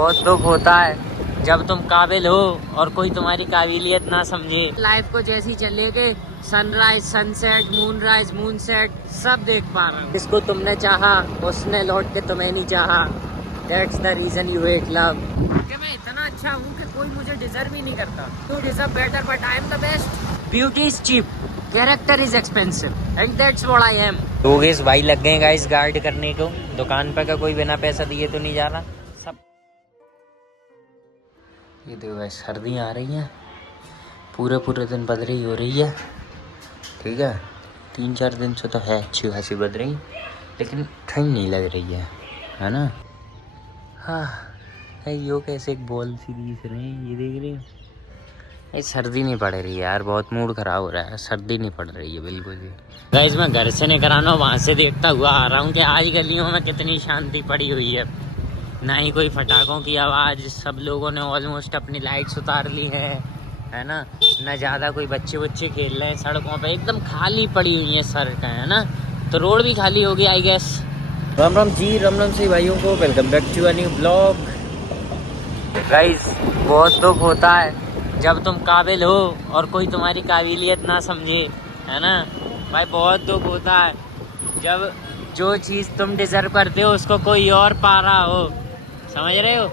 बहुत दुख होता है जब तुम काबिल हो और कोई तुम्हारी काबिलियत ना समझे। लाइफ को जैसी चले के सनराइज, सनसेट, मूनराइज, मूनसेट सब देख पा रहा हूँ। जिसको तुमने चाहा उसने लौट के तुम्हें नहीं चाहा। That's the reason you hate love। कि मैं इतना अच्छा हूँ कि कोई मुझे डिजर्व ही नहीं करता। You deserve better but I am the best। Beauty is cheap, character is expensive and that's what I am। लोग इस भाई लग गए गाइस गार्ड करने को दुकान पे का कोई बिना पैसा दिए तो नहीं जा रहा सब। ये देखो गाइस सर्दियाँ आ रही हैं, पूरे दिन बदरी हो रही है। ठीक है 3-4 दिन से तो है अच्छी खासी बदरी, लेकिन ठंड नहीं लग रही है ना। हाँ यो कैसे एक बॉल सी दिख रहे हैं, ये देख रहे हो। ये सर्दी नहीं पड़ रही है यार, बहुत मूड खराब हो रहा है। सर्दी नहीं पड़ रही है बिल्कुल भी। गाइस मैं घर से नहीं कराना, वहाँ से देखता हुआ आ रहा हूँ कि आज गलियों में कितनी शांति पड़ी हुई है। ना ही कोई फटाकों की आवाज़, सब लोगों ने ऑलमोस्ट अपनी लाइट्स उतार ली है ना। ना ज़्यादा कोई बच्चे खेल रहे हैं सड़कों पे, एकदम खाली पड़ी हुई है सड़कें, है ना। तो रोड भी खाली होगी आई गेस। राम राम जी, राम राम से भाइयों को, welcome back to a new blog. Guys बहुत दुख होता है जब तुम काबिल हो और कोई तुम्हारी काबिलियत ना समझे, है ना भाई। बहुत दुख होता है जब जो चीज़ तुम डिजर्व करते हो उसको कोई और पा रहा हो, समझ रहे हो।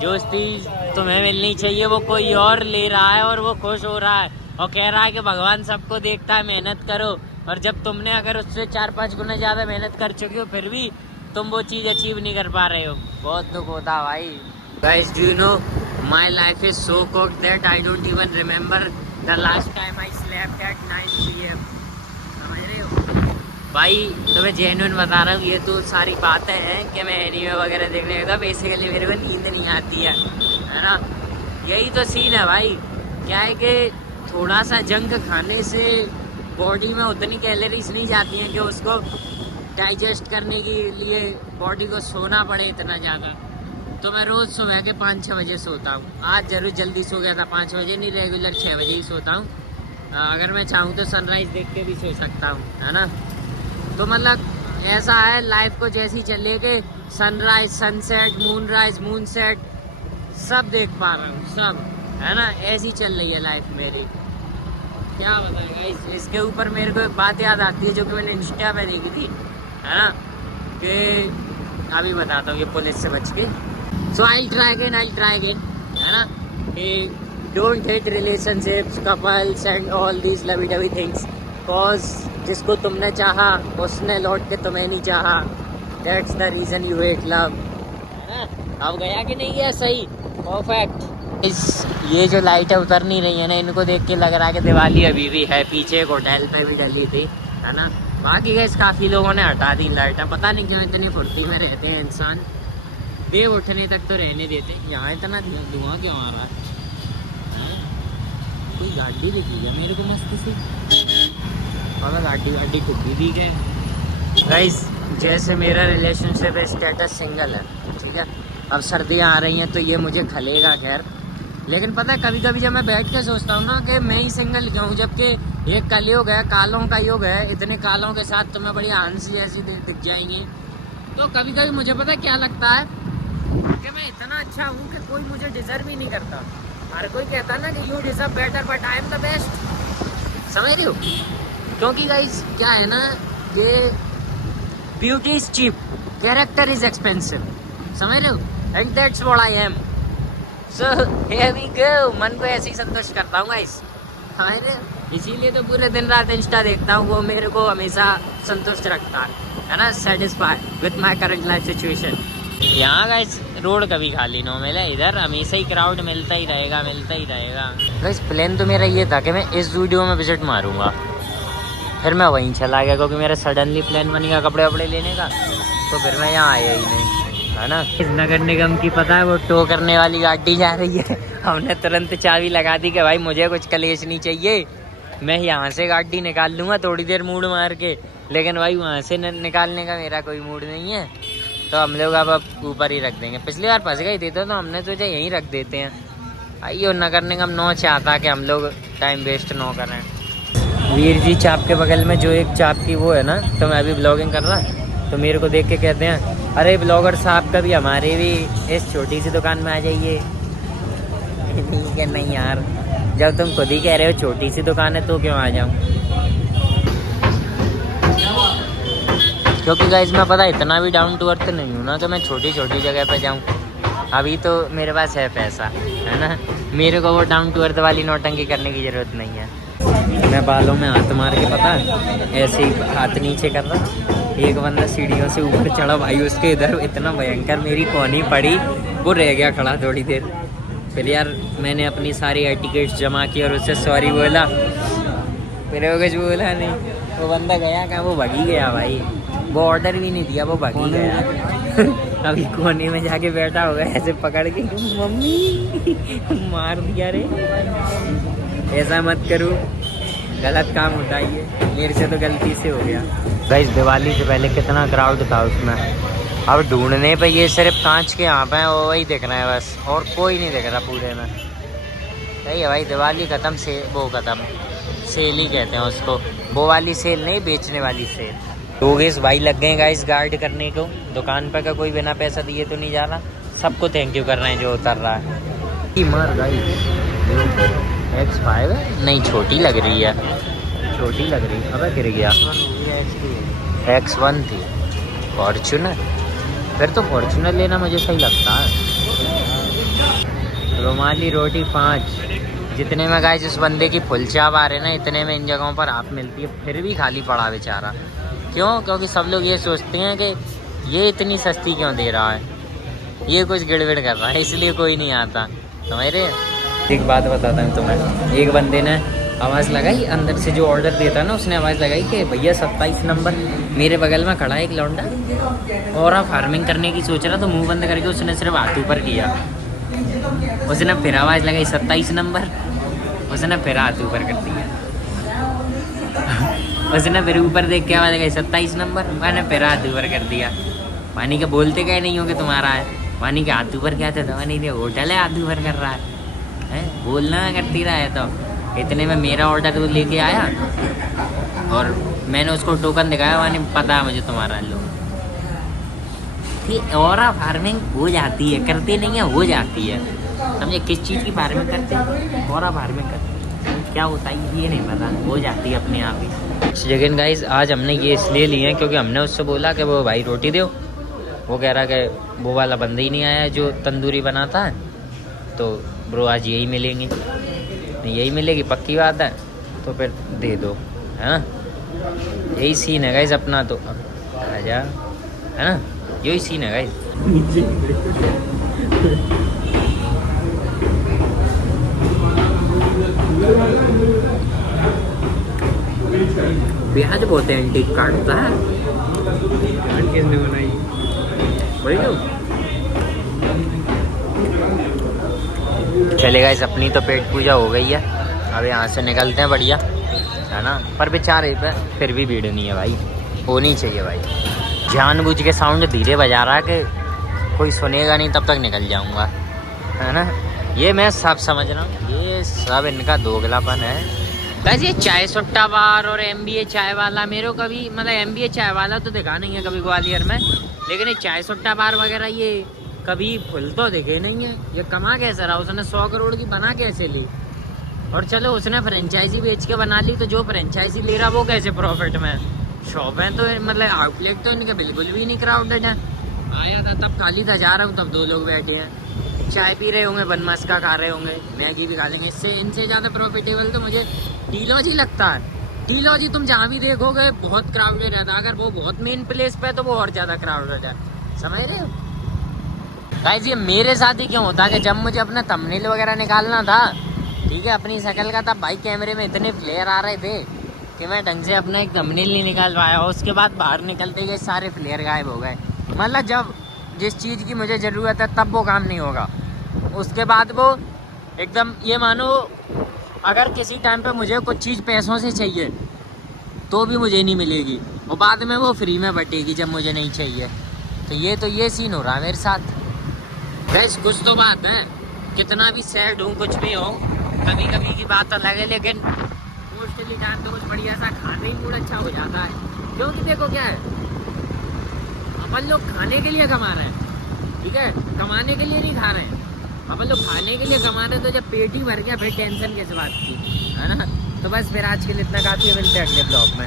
जो चीज़ तुम्हें मिलनी चाहिए वो कोई और ले रहा है और वो खुश हो रहा है और कह रहा है कि भगवान सबको देखता है, मेहनत करो। और जब तुमने अगर उससे 4-5 गुना ज़्यादा मेहनत कर चुके हो फिर भी तुम वो चीज़ अचीव नहीं कर पा रहे हो, बहुत दुख होता है भाई। Guys do you know my life is so cooked that I don't even remember the last time I slept at 9 PM। समझ रहे हो भाई, तुम्हें जेन्युइन बता रहा हूँ। ये तो सारी बातें हैं कि मैं एनीमे वगैरह देखने गया था, बेसिकली मेरे को नींद नहीं आती है ना। यही तो सीन है भाई। क्या है कि थोड़ा सा जंक खाने से बॉडी में उतनी कैलोरीज नहीं जाती हैं कि उसको डाइजेस्ट करने के लिए बॉडी को सोना पड़े इतना ज़्यादा। तो मैं रोज़ सुबह के 5-6 बजे सोता हूँ। आज जरूर जल्दी सो गया था, 5 बजे नहीं, रेगुलर 6 बजे ही सोता हूँ। अगर मैं चाहूँ तो सनराइज़ देख के भी सो सकता हूँ, है ना। तो मतलब ऐसा है लाइफ को जैसी चले के सनराइज, सनसेट, मूनराइज, मूनसेट सब देख पा रहा हूँ सब, है ना। ऐसी चल रही है लाइफ मेरी, क्या बताएगा। इसके ऊपर मेरे को एक बात याद आती है जो कि मैंने इंस्टा पे देखी थी, है ना, कि अभी बताता हूँ ये पुलिस से बच के। सो आई ट्राई अगेन, है ना, कि don't hate relationships, couples and all these lovey dovey things, cause जिसको तुमने चाहा उसने लौट के तुम्हें नहीं चाहा। That's the reason you hate love, है ना। अब गया कि नहीं गया सही, परफेक्ट। ये जो लाइटें उतर नहीं रही है ना, इनको देख के लग रहा है कि दिवाली अभी भी है। पीछे एक होटल पे भी डली थी, है ना। बाकी गैस काफ़ी लोगों ने हटा दी लाइटें, पता नहीं क्यों इतनी फुर्ती में रहते हैं इंसान। देव उठने तक तो रहने देते, यहाँ इतना धुआं क्यों आ रहा है। कोई गाड़ी दिखी है मेरे को मस्त सी, और गाड़ी खुद भी दिख है। गाइस जैसे मेरा रिलेशनशिप स्टेटस सिंगल है, ठीक है। अब सर्दियाँ आ रही हैं तो ये मुझे खलेगा खैर, लेकिन पता है कभी कभी जब मैं बैठ के सोचता हूँ ना कि मैं ही सिंगल क्यों हूँ, जबकि ये कलयुग है, कालों का युग है। इतने कालों के साथ तो मैं बड़ी हंसी जैसी दिख जाएंगी। तो कभी कभी मुझे पता है क्या लगता है कि मैं इतना अच्छा हूँ कि कोई मुझे डिजर्व ही नहीं करता। हर कोई कहता ना कि you deserve better but I am the best, समझ रही हो। क्योंकि गाइस क्या है ना कि beauty is cheap, character is expensive, समझ रहे हो, and that's what I am. So here we go. मन को ऐसे ही संतुष्ट करता हूँ गाइस, इसीलिए तो पूरे दिन रात इंस्टा देखता हूँ। वो मेरे को हमेशा संतुष्ट रखता है ना, satisfied with my current life situation. यहाँ गाइस रोड कभी खाली ना मिले, इधर हमेशा ही क्राउड मिलता ही रहेगा। गाइस प्लान तो मेरा ये था कि मैं इस वीडियो में विजिट मारूंगा, फिर मैं वहीं चला गया क्योंकि मेरा सडनली प्लान बन गया कपड़े वपड़े लेने का, तो फिर मैं यहाँ आया ही नहीं, है ना। इस नगर निगम की पता है वो टो करने वाली गाड़ी जा रही है। हमने तुरंत चाबी लगा दी कि भाई मुझे कुछ कलेश नहीं चाहिए, मैं यहाँ से गाड़ी निकाल लूँगा थोड़ी देर मूड मार के। लेकिन भाई वहाँ से निकालने का मेरा कोई मूड नहीं है, तो हम लोग अब ऊपर ही रख देंगे। पिछली बार फंस गए थे तो हमने सोचा यहीं रख देते हैं। आइए नगर निगम नो चाहता कि हम लोग टाइम वेस्ट नो करें। वीर जी चाप के बगल में जो एक चाप की वो है ना, तो मैं अभी ब्लॉगिंग कर रहा, तो मेरे को देख के कहते हैं अरे ब्लॉगर साहब कभी हमारे भी इस छोटी सी दुकान में आ जाइए। ठीक है, नहीं यार, जब तुम खुद ही कह रहे हो छोटी सी दुकान है तो क्यों आ जाऊँ। क्योंकि गाइस मैं पता इतना भी डाउन टू अर्थ नहीं हूँ ना कि मैं छोटी छोटी जगह पे जाऊँ। अभी तो मेरे पास है पैसा, है ना, मेरे को वो डाउन टू अर्थ वाली नौटंकी करने की ज़रूरत नहीं है। मैं बालों में हाथ मार के पता ऐसे ही हाथ नीचे कर रहा, एक बंदा सीढ़ियों से ऊपर चढ़ा भाई, उसके इधर इतना भयंकर मेरी कोहनी पड़ी, वो रह गया खड़ा थोड़ी देर। फिर यार मैंने अपनी सारी एयर टिकट्स जमा की और उससे सॉरी बोला, फिर वो कुछ बोला नहीं। वो बंदा गया कहाँ, वो भागी गया भाई, वो ऑर्डर भी नहीं दिया, वो भागी गया। अभी कोने में जाके बैठा होगा ऐसे पकड़ के, मम्मी मार दिया रे। ऐसा मत करो, गलत काम होता है ये, मेरे से तो गलती से हो गया। गाइस दिवाली से पहले कितना क्राउड था उसमें, अब ढूंढने पे ये सिर्फ कांच के यहाँ पे वही दिख रहा है बस, और कोई नहीं दिख रहा पूरे में। सही है भाई, दिवाली ख़त्म, से वो ख़त्म, सेल ही कहते हैं उसको, वो वाली सेल नहीं, बेचने वाली सेल। लोग इस भाई लग गए गाइस गार्ड करने को दुकान पर का, कोई बिना पैसा दिए तो नहीं जा रहा, सबको थैंक यू कर रहे हैं जो उतर रहा है। मर गाइस X5 है, नहीं छोटी लग रही है, छोटी लग रही है। अब गिर गया, X1 थी फॉर्चूनर, फिर तो फॉर्चूनर लेना मुझे सही लगता है। रुमाली रोटी 5, जितने में गाइस इस बंदे की फुल चाप आ रहे ना, इतने में इन जगहों पर आप मिलती है, फिर भी खाली पड़ा बेचारा। क्यों? क्योंकि सब लोग ये सोचते हैं कि ये इतनी सस्ती क्यों दे रहा है, ये कुछ गिड़विड़ कर रहा है, इसलिए कोई नहीं आता। समझ रहे? एक बात बताता हूँ तुम्हें, एक बंदे ने आवाज़ लगाई अंदर से, जो ऑर्डर देता ना उसने आवाज़ लगाई कि भैया 27 नंबर। मेरे बगल में खड़ा है एक लौंडा और फार्मिंग करने की सोच रहा, तो मुंह बंद करके उसने सिर्फ हाथ ऊपर किया, उसने फिर आवाज़ लगाई 27 नंबर, उसने फिर हाथ ऊपर कर दिया। उसने फिर ऊपर देख के आवाज़ लगाई 27 नंबर, मैंने फिर हाथ ऊपर कर दिया। मानी के बोलते कहे नहीं हो कि तुम्हारा है, मानी के हाथ ऊपर क्या था, मानी के होटल है हाथ ऊपर कर रहा है, बोलना करती रहा है। तो इतने में मेरा ऑर्डर वो लेके आया और मैंने उसको टोकन दिखाया, मानी पता है मुझे तुम्हारा लो। ये और फार्मिंग हो जाती है, करते नहीं है, हो जाती है। समझे किस चीज़ की फार्मिंग करते हैं, और फार्मिंग करते हैं, क्या होता है ये नहीं पता, हो जाती है अपने आप ही। लेकिन गाइस आज हमने ये इसलिए लिए हैं क्योंकि हमने उससे बोला कि वो भाई रोटी दो, वो कह रहा कि वो वाला बंदा ही नहीं आया जो तंदूरी बनाता है, तो ब्रो आज यही मिलेंगी, यही मिलेगी पक्की बात है, तो फिर दे दो, है ना। यही सीन है गाइस अपना, तो आजा, है ना, यही सीन है गाइस। प्याज बहुत एंटीक काटता है, किसने बनाई वही तो। चले गाइस अपनी तो पेट पूजा हो गई है, अब यहाँ से निकलते हैं बढ़िया, है ना। पर बेचारे पे फिर भी भीड़ नहीं है भाई, होनी चाहिए भाई। जानबूझ के साउंड धीरे बजा रहा है कि कोई सुनेगा नहीं, तब तक निकल जाऊंगा, है ना। ये मैं सब समझ रहा हूँ, ये सब इनका दोगलापन है। वैसे ये चाय सुट्टा बार और MBA चाय वाला, मेरे को कभी मतलब MBA चाय वाला तो देखा नहीं है कभी ग्वालियर में, लेकिन ये चाय सुट्टा बार वगैरह ये कभी फुल तो देखे नहीं है। ये कमा कैसे रहा, उसने 100 करोड़ की बना कैसे ली, और चलो उसने फ्रेंचाइजी बेच के बना ली, तो जो फ्रेंचाइजी ले रहा वो कैसे प्रॉफिट में। शॉप है तो मतलब आउटलेट तो इनके बिल्कुल भी नहीं क्राउडेड है। आया था तब खाली था, जा रहा हूँ तब 2 लोग बैठे हैं, चाय पी रहे होंगे, बनमस्का खा रहे होंगे, मैगी भी खा लेंगे। इससे इनसे ज़्यादा प्रॉफिटेबल तो मुझे टीलॉजी लगता है। टीलॉजी तुम जहाँ भी देखोगे बहुत क्राउडेड रहता है, अगर वो बहुत मेन प्लेस पे है तो वो और ज़्यादा क्राउडेड है, समझ रहे हो गाइस। ये मेरे साथ ही क्यों होता है कि जब मुझे अपना थंबनेल वगैरह निकालना था, ठीक है, अपनी शक्ल का, तब भाई कैमरे में इतने फ्लेयर आ रहे थे कि मैं ढंग से अपना एक थंबनेल नहीं निकाल पाया, और उसके बाद बाहर निकलते गए सारे फ्लेयर गायब हो गए। मतलब जब जिस चीज़ की मुझे ज़रूरत है तब वो काम नहीं होगा, उसके बाद वो एकदम ये मानो अगर किसी टाइम पे मुझे कुछ चीज़ पैसों से चाहिए तो भी मुझे नहीं मिलेगी, और बाद में वो फ्री में बटेगी जब मुझे नहीं चाहिए। तो ये सीन हो रहा है मेरे साथ गाइस। कुछ तो बात है, कितना भी सैड हूँ कुछ भी हो, कभी कभी की बात अलग है, लेकिन मोस्टली टाइम तो कुछ बढ़िया सा खाने ही मूड अच्छा हो जाता है। क्योंकि देखो क्या है, अपन लोग खाने के लिए कमा रहे हैं, ठीक है, कमाने के लिए नहीं खा रहे हैं। अपन लोग खाने के लिए कमा रहे हैं, तो जब पेट ही भर गया फिर टेंशन किस बात की, है ना। तो बस फिर आज के लिए इतना काफ़ी है, मिलते हैं अगले ब्लॉग में।